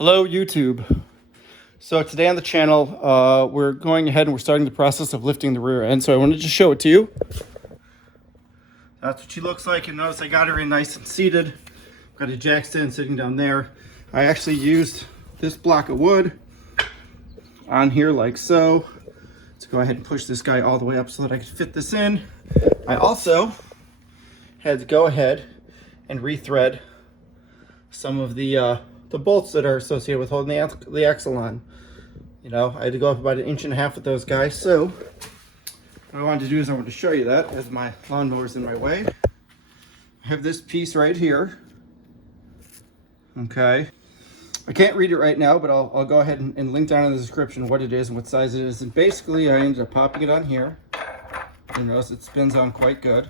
Hello YouTube. So today on the channel, we're going ahead and we're starting the process of lifting the rear end. So I wanted to show it to you. That's what she looks like. And notice I got her in nice and seated. Got a jack stand sitting down there. I actually used this block of wood on here like so. Let's go ahead and push this guy all the way up so that I could fit this in. I also had to go ahead and rethread some of the bolts that are associated with holding the axle on. You know, I had to go up about 1.5 inches with those guys. So what I wanted to do is I wanted to show you that as my lawnmower's in my way. I have this piece right here. Okay. I can't read it right now, but I'll go ahead and link down in the description what it is and what size it is. And basically I ended up popping it on here. You notice it spins on quite good.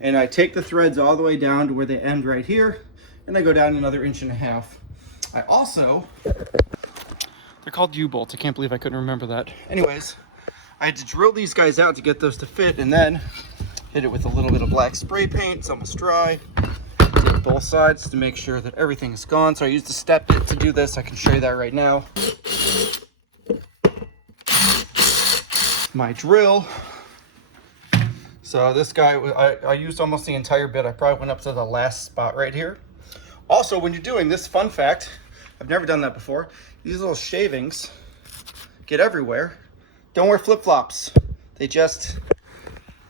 And I take the threads all the way down to where they end right here. And I go down another 1.5 inches. I also, they're called U-bolts. I can't believe I couldn't remember that. Anyways, I had to drill these guys out to get those to fit and then hit it with a little bit of black spray paint. It's almost dry. Take both sides to make sure that everything is gone. So I used a step bit to do this. I can show you that right now. My drill. So this guy, I used almost the entire bit. I probably went up to the last spot right here. Also, when you're doing this, fun fact, I've never done that before. These little shavings get everywhere. Don't wear flip-flops. They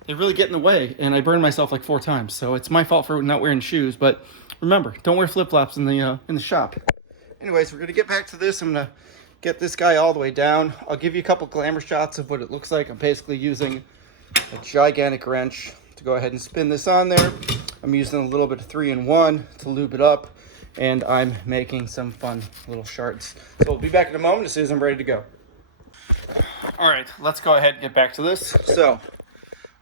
really get in the way, and I burned myself like 4 times. So it's my fault for not wearing shoes. But remember, don't wear flip-flops in the shop. Anyways, we're gonna get back to this. I'm gonna get this guy all the way down. I'll give you a couple glamour shots of what it looks like. I'm basically using a gigantic wrench to go ahead and spin this on there. I'm using a little bit of 3-in-1 to lube it up, and I'm making some fun little shards. So we'll be back in a moment as soon as I'm ready to go. All right, let's go ahead and get back to this. So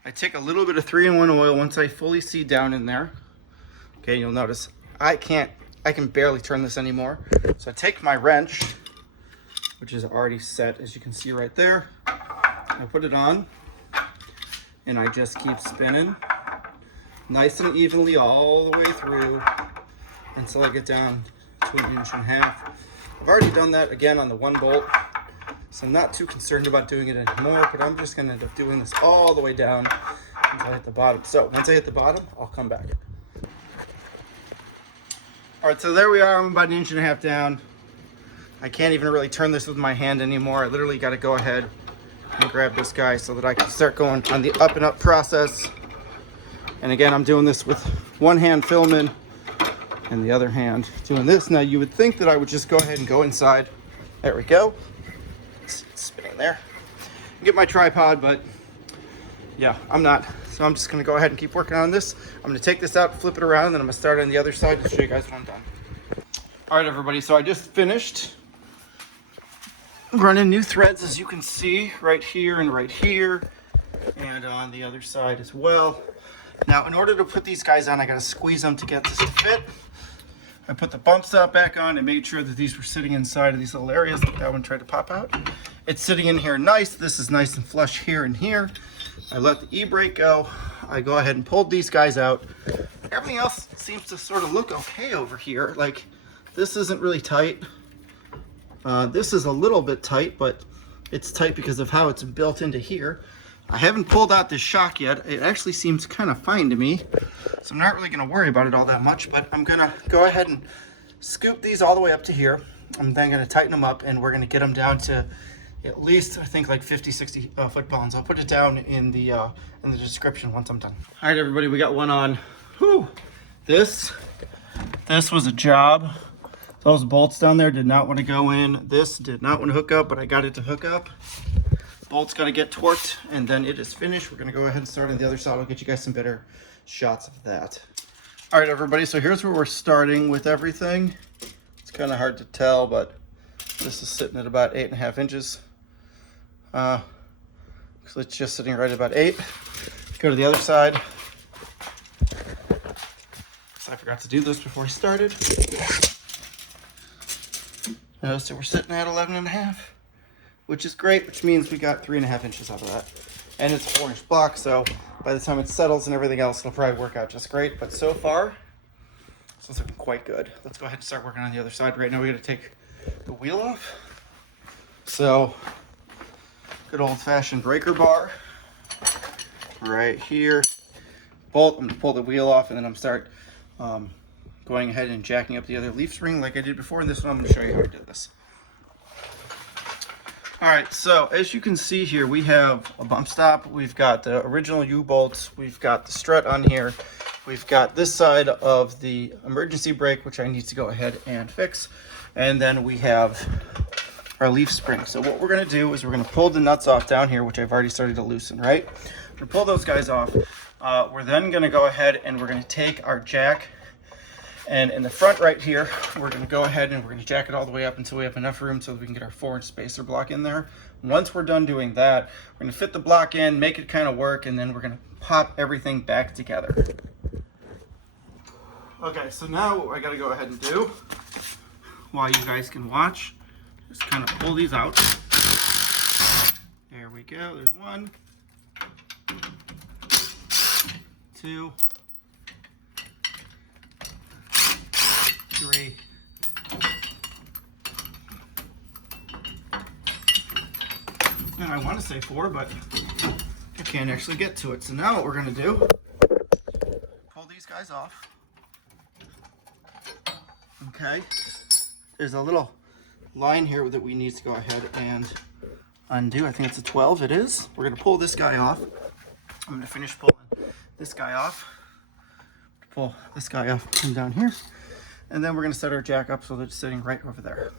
I take a little bit of 3-in-1 oil once I fully seed down in there. Okay, you'll notice I can barely turn this anymore. So I take my wrench, which is already set, as you can see right there. I put it on, and I just keep spinning nice and evenly all the way through until I get down to 1.5 inches. I've already done that again on the 1 bolt, so I'm not too concerned about doing it anymore, but I'm just gonna end up doing this all the way down until I hit the bottom. So once I hit the bottom, I'll come back. All right, so there we are. I'm about 1.5 inches down. I can't even really turn this with my hand anymore. I literally got to go ahead and grab this guy so that I can start going on the up and up process. And again, I'm doing this with one hand filming and the other hand doing this. Now you would think that I would just go ahead and go inside. There we go. It's spinning there. Get my tripod, but yeah, I'm not. So I'm just gonna go ahead and keep working on this. I'm gonna take this out, flip it around, and then I'm gonna start on the other side to show you guys when I'm done. All right, everybody, so I just finished running new threads, as you can see, right here and on the other side as well. Now, in order to put these guys on, I gotta squeeze them to get this to fit. I put the bump stop back on and made sure that these were sitting inside of these little areas. That one tried to pop out. It's sitting in here nice. This is nice and flush here and here. I let the e-brake go. I go ahead and pulled these guys out. Everything else seems to sort of look okay over here. Like, this isn't really tight. This is a little bit tight, but it's tight because of how it's built into here. I haven't pulled out this shock yet. It actually seems kind of fine to me, so I'm not really going to worry about it all that much, but I'm going to go ahead and scoop these all the way up to here. I'm then going to tighten them up, and we're going to get them down to at least, I think, like 50, 60 foot-pounds. I'll put it down in the description once I'm done. All right, everybody, we got one on. Whew. This was a job. Those bolts down there did not want to go in. This did not want to hook up, but I got it to hook up. Bolt's got to get torqued, and then it is finished. We're going to go ahead and start on the other side. I'll get you guys some better shots of that. All right, everybody, so here's where we're starting with everything. It's kind of hard to tell, but this is sitting at about 8.5 inches. So it's just sitting right at about 8. Go to the other side. So I forgot to do this before I started. So we're sitting at 11.5. Which is great, which means we got 3.5 inches out of that. And it's a 4-inch block, so by the time it settles and everything else, it'll probably work out just great. But so far, one's looking quite good. Let's go ahead and start working on the other side. Right now we gotta take the wheel off. So, good old-fashioned breaker bar right here. Bolt, I'm gonna pull the wheel off, and then I'm start going ahead and jacking up the other leaf spring like I did before. And this one I'm gonna show you how I did this. All right, so as you can see here, we have a bump stop. We've got the original U-bolts. We've got the strut on here. We've got this side of the emergency brake, which I need to go ahead and fix. And then we have our leaf spring. So what we're gonna do is we're gonna pull the nuts off down here, which I've already started to loosen, right? We're gonna pull those guys off. We're then gonna go ahead and we're gonna take our jack, and in the front right here, we're gonna go ahead and we're gonna jack it all the way up until we have enough room so that we can get our 4-inch spacer block in there. Once we're done doing that, we're gonna fit the block in, make it kind of work, and then we're gonna pop everything back together. Okay, so now what I gotta go ahead and do, while you guys can watch, is kind of pull these out. There we go, there's 1, 2, 3, and I want to say 4, but I can't actually get to it. So now what we're going to do, pull these guys off. Okay, there's a little line here that we need to go ahead and undo. I think it's a 12, it is. We're going to pull this guy off. I'm going to finish pulling this guy off. Pull this guy off from down here. And then we're going to set our jack up so that it's sitting right over there.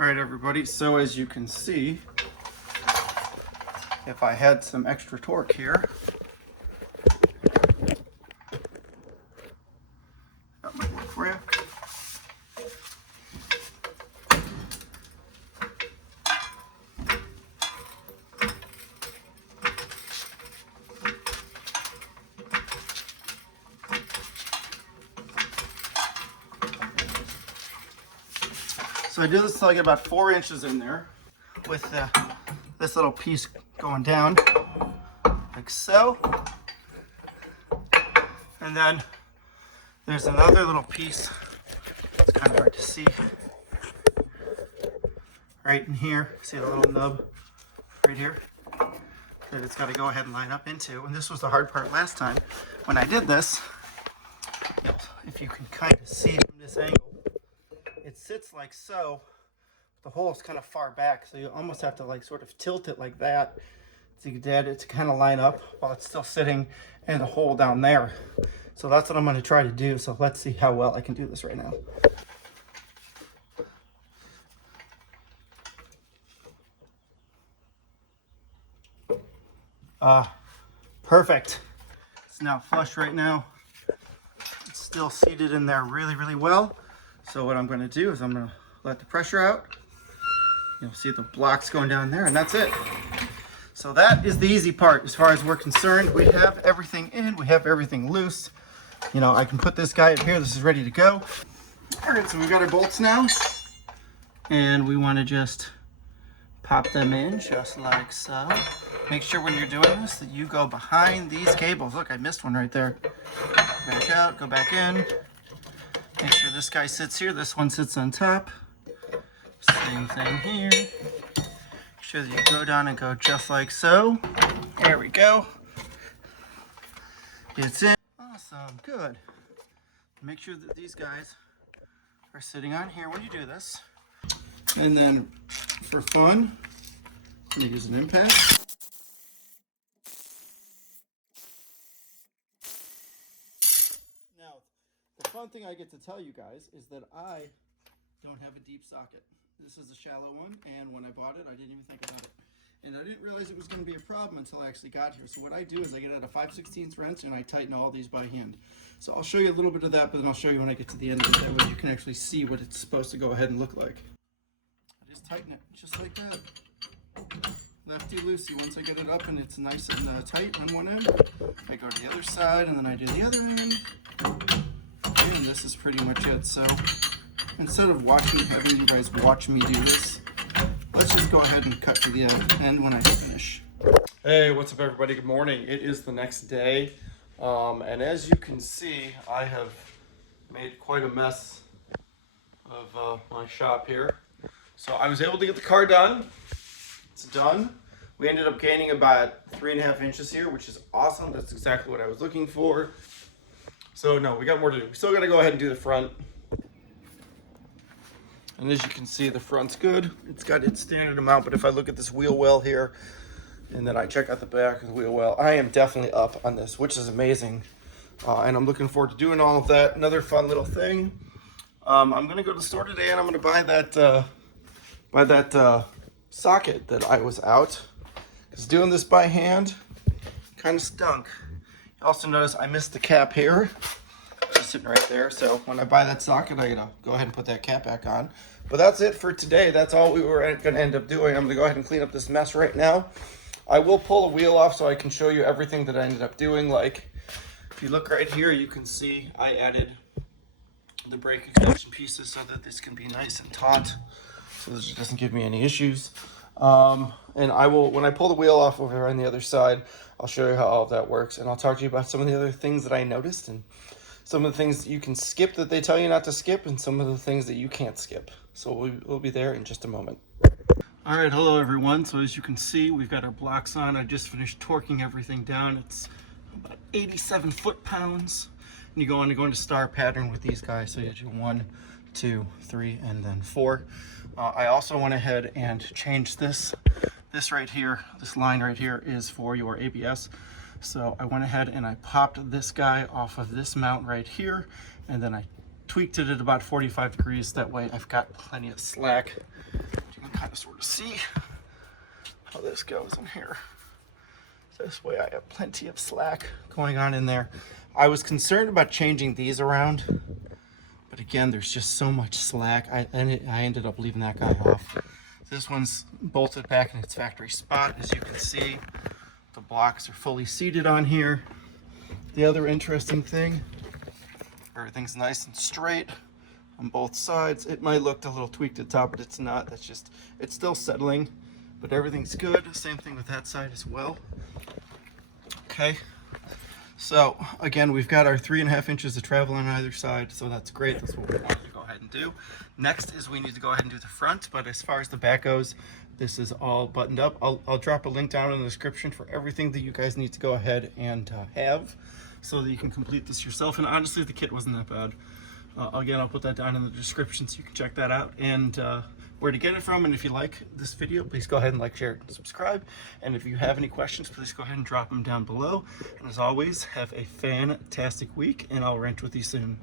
All right, everybody. So as you can see, if I had some extra torque here, that might work for you. So I do this until I get about 4 inches in there with this little piece going down like so. And then there's another little piece, it's kind of hard to see, right in here. See the little nub right here that it's got to go ahead and line up into. And this was the hard part last time when I did this. If you can kind of see from this angle, it sits like so. The hole is kind of far back, so you almost have to like sort of tilt it like that to get it to kind of line up while it's still sitting in the hole down there. So that's what I'm going to try to do. So let's see how well I can do this right now. Perfect. It's now flush right now. It's still seated in there really, really well. So what I'm going to do is I'm going to let the pressure out. You'll see the blocks going down there, and that's it. So that is the easy part as far as we're concerned. We have everything in, we have everything loose. You know, I can put this guy up here. This is ready to go. All right, so we've got our bolts now, and we want to just pop them in just like so. Make sure when you're doing this that you go behind these cables. Look, I missed one right there. Back out, go back in. Make sure this guy sits here. This one sits on top. Same thing here. Make sure that you go down and go just like so. There we go. It's in. Awesome. Good. Make sure that these guys are sitting on here when you do this. And then for fun, I'm going to use an impact. Now, the fun thing I get to tell you guys is that I don't have a deep socket. This is a shallow one, and when I bought it, I didn't even think about it. And I didn't realize it was going to be a problem until I actually got here. So what I do is I get out a 5/16 wrench and I tighten all these by hand. So I'll show you a little bit of that, but then I'll show you when I get to the end of it. That way you can actually see what it's supposed to go ahead and look like. I just tighten it just like that. Lefty loosey. Once I get it up and it's nice and tight on one end, I go to the other side and then I do the other end. And this is pretty much it. So instead of having you guys watch me do this, let's just go ahead and cut to the end when I finish. Hey, what's up everybody? Good morning. It is the next day. And as you can see, I have made quite a mess of my shop here. So I was able to get the car done. It's done. We ended up gaining about 3.5 inches here, which is awesome. That's exactly what I was looking for. So no, we got more to do. We still got to go ahead and do the front. And as you can see, the front's good. It's got its standard amount, but if I look at this wheel well here, and then I check out the back of the wheel well, I am definitely up on this, which is amazing. And I'm looking forward to doing all of that. Another fun little thing. I'm gonna go to the store today and I'm gonna buy that socket that I was out. Because doing this by hand kind of stunk. You also notice I missed the cap here. Just sitting right there. So when I buy that socket, I gotta go ahead and put that cap back on. But that's it for today. That's all we were gonna end up doing. I'm gonna go ahead and clean up this mess right now. I will pull a wheel off so I can show you everything that I ended up doing. Like, if you look right here, you can see I added the brake extension pieces so that this can be nice and taut, so this doesn't give me any issues. And I will, when I pull the wheel off over on the other side, I'll show you how all of that works, and I'll talk to you about some of the other things that I noticed, and some of the things that you can skip that they tell you not to skip, and some of the things that you can't skip. So we'll be there in just a moment. All right, hello everyone. So as you can see, we've got our blocks on. I just finished torquing everything down. It's about 87 foot-pounds. And you go into star pattern with these guys. So you do 1, 2, 3, and then 4. I also went ahead and changed this. This right here, this line right here is for your ABS. So I went ahead and I popped this guy off of this mount right here, and then I tweaked it at about 45 degrees. That way I've got plenty of slack. You can kind of sort of see how this goes in here. This way I have plenty of slack going on in there. I was concerned about changing these around, but again, there's just so much slack. I ended up leaving that guy off. This one's bolted back in its factory spot. As you can see, the blocks are fully seated on here. The other interesting thing, everything's nice and straight on both sides. It might look a little tweaked at the top, but it's not. That's just, it's still settling, but everything's good. Same thing with that side as well. Okay, so again, we've got our 3.5 inches of travel on either side, so that's great. That's what we wanted to go ahead and do. Next is we need to go ahead and do the front, but as far as the back goes, this is all buttoned up. I'll drop a link down in the description for everything that you guys need to go ahead and have, so that you can complete this yourself. And honestly, the kit wasn't that bad. Again, I'll put that down in the description so you can check that out and where to get it from. And if you like this video, please go ahead and like, share, and subscribe. And if you have any questions, please go ahead and drop them down below. And as always, have a fantastic week, and I'll wrench with you soon.